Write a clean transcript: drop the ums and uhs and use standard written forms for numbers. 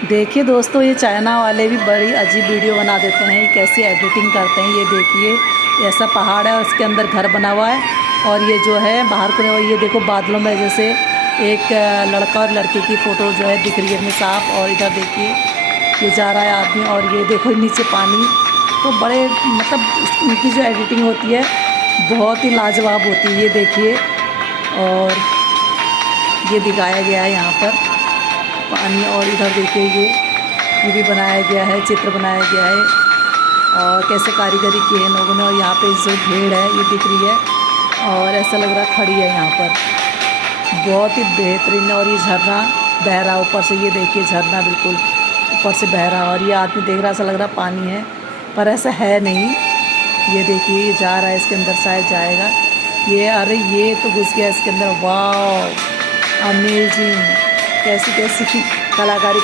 देखिए दोस्तों, ये चाइना वाले भी बड़ी अजीब वीडियो बना देते हैं। ये कैसी एडिटिंग करते हैं, ये देखिए। ऐसा पहाड़ है, उसके अंदर घर बना हुआ है और ये जो है बाहर को, ये देखो बादलों में जैसे एक लड़का और लड़के की फ़ोटो जो है दिख रही है अपने साफ। और इधर देखिए ये जा रहा है आदमी और ये देखो नीचे पानी। तो बड़े मतलब इनकी जो एडिटिंग होती है बहुत ही लाजवाब होती है। ये देखिए, और ये दिखाया गया है यहाँ पर पानी। और इधर देखिए ये भी बनाया गया है, चित्र बनाया गया है और कैसे कारीगरी की है इन लोगों ने। और यहाँ पे जो भीड़ है ये दिख रही है और ऐसा लग रहा खड़ी है यहाँ पर, बहुत ही बेहतरीन। और ये झरना बह रहा ऊपर से, ये देखिए झरना बिल्कुल ऊपर से बह रहा। और ये आदमी देख रहा, ऐसा लग रहा पानी है पर ऐसा है नहीं। ये देखिए ये जा रहा है, इसके अंदर शायद जाएगा ये। अरे ये तो घुस गया इसके अंदर। वाह, अमेजिंग, कैसी कैसी कलाकारी।